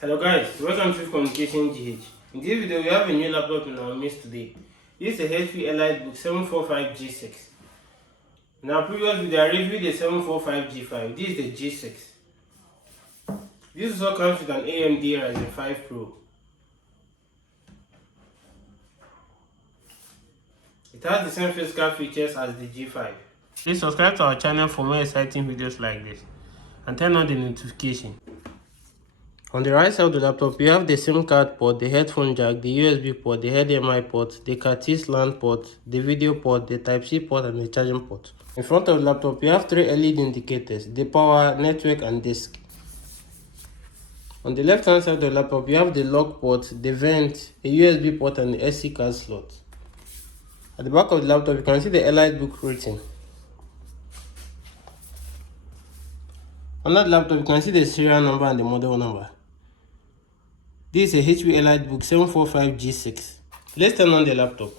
Hello guys, welcome to Communication GH. In this video we have a new laptop in our midst today. This is a HP EliteBook 745G6. In our previous video I reviewed the 745G5. This is the G6. This also comes with an AMD Ryzen 5 Pro. It has the same physical features as the G5. Please subscribe to our channel for more exciting videos like this and turn on the notification. On the right side of the laptop, you have the SIM card port, the headphone jack, the USB port, the HDMI port, the Cat LAN port, the video port, the Type-C port, and the charging port. In front of the laptop, you have three LED indicators: the power, network, and disk. On the left hand side of the laptop, you have the lock port, the vent, a USB port, and the SD card slot. At the back of the laptop, you can see the EliteBook rating. On that laptop, you can see the serial number and the model number. This is a HP EliteBook 745G6. Let's turn on the laptop.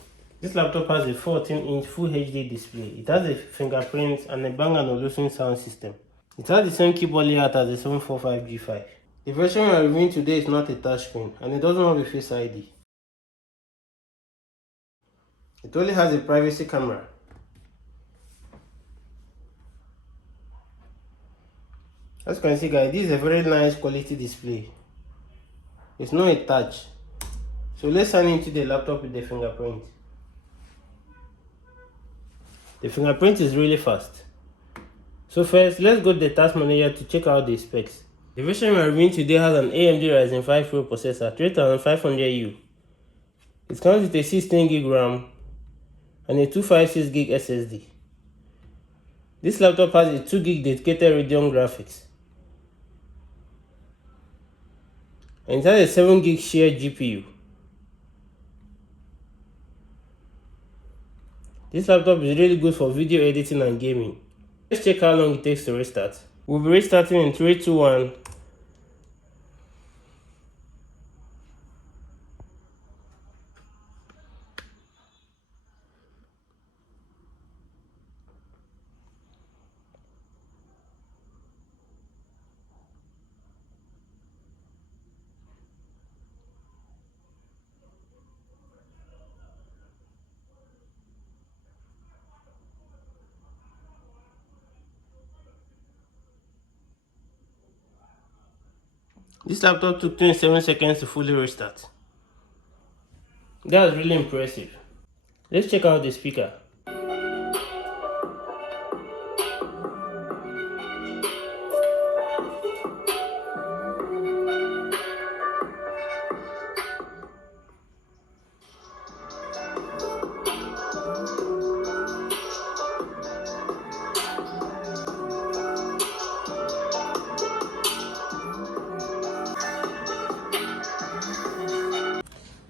This laptop has a 14-inch Full HD display. It has a fingerprint and a Bang & Olufsen sound system. It has the same keyboard layout as the 745G5. The version we are reviewing today is not a touchscreen and it doesn't have a Face ID. It only has a privacy camera. As you can see guys, this is a very nice quality display. It's not a touch. So let's sign into the laptop with the fingerprint. The fingerprint is really fast. So first, let's go to the task manager to check out the specs. The version we are reviewing today has an AMD Ryzen 5 Pro processor, 3500U. It comes with a 16GB RAM and a 256GB SSD. This laptop has a 2GB dedicated Radeon graphics. And it has a 7GB shared GPU. This laptop is really good for video editing and gaming. Let's check how long it takes to restart. We'll be restarting in 3, 2, 1. This laptop took 27 seconds to fully restart. That was really impressive. Let's check out the speaker.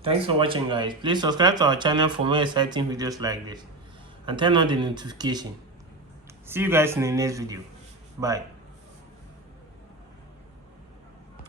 Thanks for watching guys. Please subscribe to our channel for more exciting videos like this and turn on the notification. See you guys in the next video. Bye.